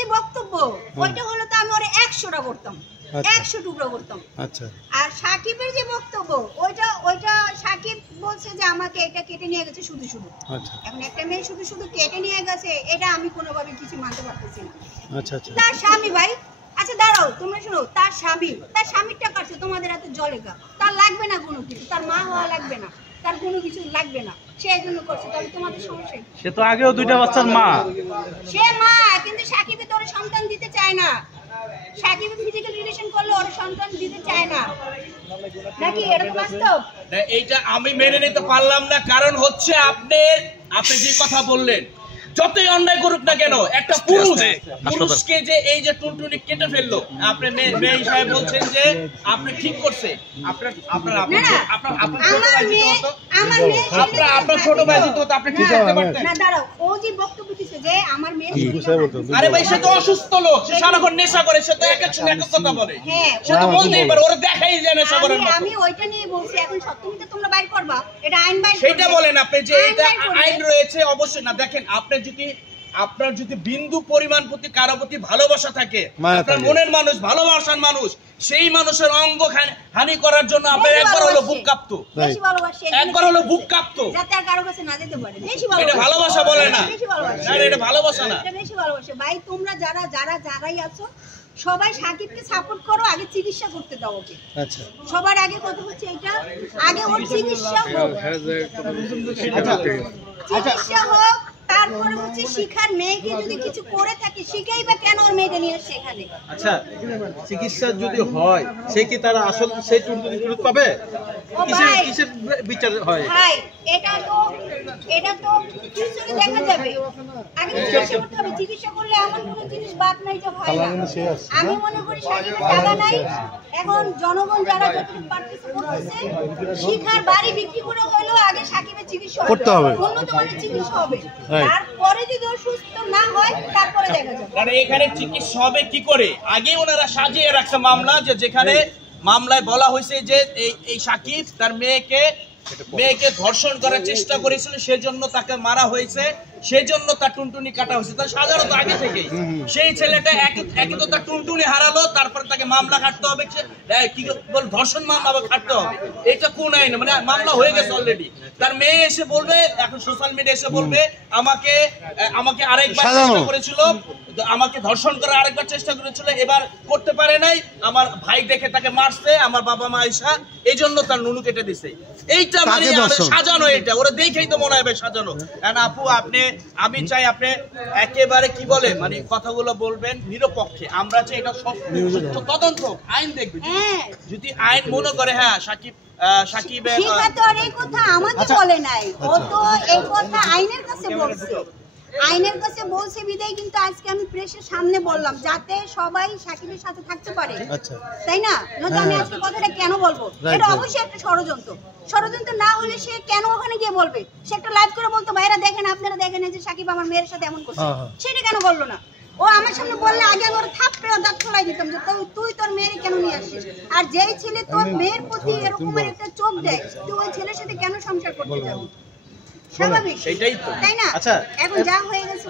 যে বক্তব্য ওইটা হলো তো আমি ওরে 100টা করতাম, 100 টুকরো করতাম। আচ্ছা। আর সাকিবের যে বক্তব্য ওইটা সাকিব বলছে যে আমাকে এটা কেটে নিয়ে গেছে শুধু শুধু। আচ্ছা। এখন একটা মেয়ে শুধু শুধু কেটে নিয়ে গেছে এটা আমি কোনোভাবে কিছু মানতে পারতেছি না। আচ্ছা আচ্ছা। তার স্বামী ভাই, আচ্ছা দাঁড়াও তোমরা শোনো, তার স্বামীটা কাছে তোমাদের এত জলেগা, তার লাগবে না কোনো কিছু, তার মা হওয়া লাগবে না, তার কোনো কিছু লাগবে না, সে এই জন্য করছে। তাহলে তোমাদের সমস্যা কি? সে তো আগেও দুইটা বাচ্চার মা, সে মা, কিন্তু সাকিবে তো ওর সন্তান দিতে চায় না। সাকিব ফিজিক্যাল রিলেশন করলে ওর সন্তান দিতে চায় না, নাকি এটা তো বাস্তব? এইটা আমি মেনে নিতে পারলাম না, কারণ হচ্ছে আপনি যে কথা বললেন, যতই অন্যায় করুক না কেন একটা পুরুষকে যে এই যে টুনটুনি কেটে ফেললো, আপনি মেয়ে হিসাবে বলছেন যে আপনি ঠিক করছে। আপনার ছোট ভাই তো আপনি ঠিক করতে পারতেন না। দাঁড়াও, ও যে বক্তব্য দিচ্ছে যে আমার মেয়ে, আরে ভাই সে তো অসুস্থ লোক, সে সারাক্ষণ নেশা করে, সে তো এক কথা বলে, সে তো বলতেই পারে, ওরা দেখাই যায় নেশা করে। আমি ওইটা নিয়ে বলছি, এখন সত্যমিতে তোমরা বাইর করবা, এটা আইন বাইর করবে। সেটা বলেন আপনি যে এটা আইন রয়েছে অবশ্যই। না দেখেন, আপনার যদি বিন্দু পরিমাণ প্রতি কারো প্রতি ভালোবাসা থাকে, আপনার মনের মানুষ, ভালোবাসার মানুষ, সেই মানুষের অঙ্গ হানি করার জন্য আপনার একবার হলো বুক কাঁপতো, একবার হলো বুক কাঁপতো, যাতে আর কারো কাছে না যেতে পারে। এটা ভালোবাসা বলে না, এটা ভালোবাসা না, এটা বেশি ভালোবাসা। ভাই তোমরা যারাই আছো সবাই সাকিবকে সাপোর্ট করো, আগে চিকিৎসা করতে দাও ওকে। আচ্ছা, সবার আগে কথা হচ্ছে এটা, আগে ওর চিকিৎসা হোক, চিকিৎসা হোক, তারপরে হচ্ছে শিখার। মেয়েকে যদি কিছু করে থাকে শিখাই বা কেন ওর মেয়েকে নিয়ে আসছে এখানে? আচ্ছা, চিকিৎসা যদি হয় সে কি তারা আসল সেই টুনটুনি ফেরত পাবে? কিসের বিচার হয় ভাই? এটা তো ফিউচারে দেখা যাবে, আগে চিকিৎসা করতে হবে। চিকিৎসা করলে এমন কোনো জিনিস বাদ নাই যে হয় না। আমি মনে করি সাকিবের টাকা নাই, এখন জনগণ যারা যতটুকু পারতেছে করতেছে, শিখার বাড়ি বিক্রি করে হলেও আগে সাকিবের চিকিৎসা করতে হবে, উন্নত মানের চিকিৎসা হবে, তারপরে যদি সুস্থ না হয় তারপরে দেখা যাবে। কারণ এখানে চিকিৎসা হবে কি করে? আগে ওনারা সাজিয়ে রাখছে মামলা, যেখানে মামলায় বলা হয়েছে যে এই সাকিব তার মেয়েকে ধর্ষণ করার চেষ্টা করেছিল, সেজন্য তাকে মারা হয়েছে, সেজন্য তার টুনটুনি কাটা হয়েছে। তার সাজানো তো আগে থেকেই। সেই ছেলেটা একই তো তার টুনটুনি হারালো, তারপর তাকে মামলা কাটতে হবে, কি বল ধর্ষণ মামলা আবার কাটতে হবে। এটা কোন আইন? মানে মামলা হয়ে গেছে অলরেডি। তার মেয়ে এসে বলবে, এখন সোশ্যাল মিডিয়া এসে বলবে আমাকে আরেকবার চেষ্টা করেছিল, আমাকে ধর্ষণ করার আরেকবার চেষ্টা করেছিল, এবার করতে পারে নাই, আমার ভাই দেখে তাকে মারছে, আমার বাবা মা আইসা এই জন্য তার নুনু কেটে দিছে। এইটা মানে সাজানো, এটা ওরা দেখেই তো মনে হবে সাজানো। আপু আমি চাই আপনি একেবারে কি বলে মানে কথাগুলো বলবেন নিরপেক্ষে। আমরা চাই এটা সব তদন্ত আইন দেখবে, যদি আইন মনে করে হ্যাঁ সাকিবের এই কথা আমাকে বলে নাই, ও তো এই কথা আইনের কাছে বলছে, আইনের কাছে বলছে বিদায় কিন্তু আজকে আমি প্রেসের সামনে বললাম যাতে সবাই সাকিবের সাথে থাকতে পারে, তাই না? নয়তো আমি আজকে কথাটা কেন বলবো? এটা অবশ্যই একটা ষড়যন্ত্র না হলে সে কেন ওখানে গিয়ে বলবে? সে একটা লাইভ করে বলতো ভাইরা দেখেন, আপনারা দেখেন যে সাকিব আমার মেয়ের সাথে এমন করছে, সেটা কেন বললো না? ও আমার সামনে বললে আগে আমি ওর থাপ্পড়ে দাঁত ফেলাই দিতাম যে তুই তোর মেয়ের কেন নিয়ে আসিস? আর যেই ছেলে তোর মেয়ের প্রতি এরকম একটা চোখ দেয়, তুই ওই ছেলের সাথে কেন সংসার করতে যাবি? স্বাভাবিক, সেটাই তো, তাই না? আচ্ছা, এখন যা হয়ে গেছে